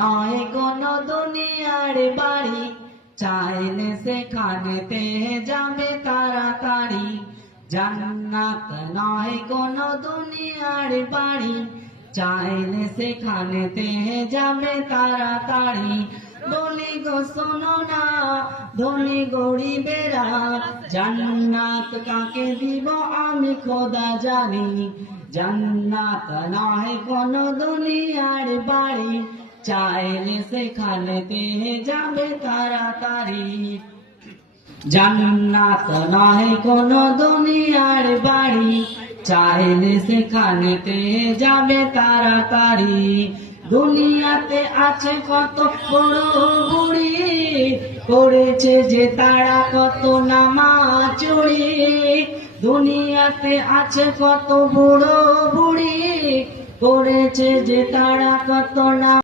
নয় কোনো দুনিয়ার বাড়ি, চাইলে সেখানেতে যাবে তাড়াতাড়ি। জান্নাত নয় কোনো দুনিয়ার বাড়ি, চাইলে সেখানেতে যাবে তাড়াতাড়ি। বলি গো শোনো না ধনী গরিবেরা, জান্নাত কাকে দিব আমি খোদা জানি। জান্নাত নয় কোনো দুনিয়ার বাড়ি, চাইলে সেখানেতে যাবে তাড়াতাড়ি। জান্নাত নয় কোনো দুনিয়ার বাড়ি, চাইলে সেখানেতে যাবে তাড়াতাড়ি। দুনিয়াতে আছে কত বড় বুড়ি, করেছে যে তারা কত নামাজ চুরি। দুনিয়াতে আছে কত বড় বুড়ি, করেছে যে তারা কত নামাজ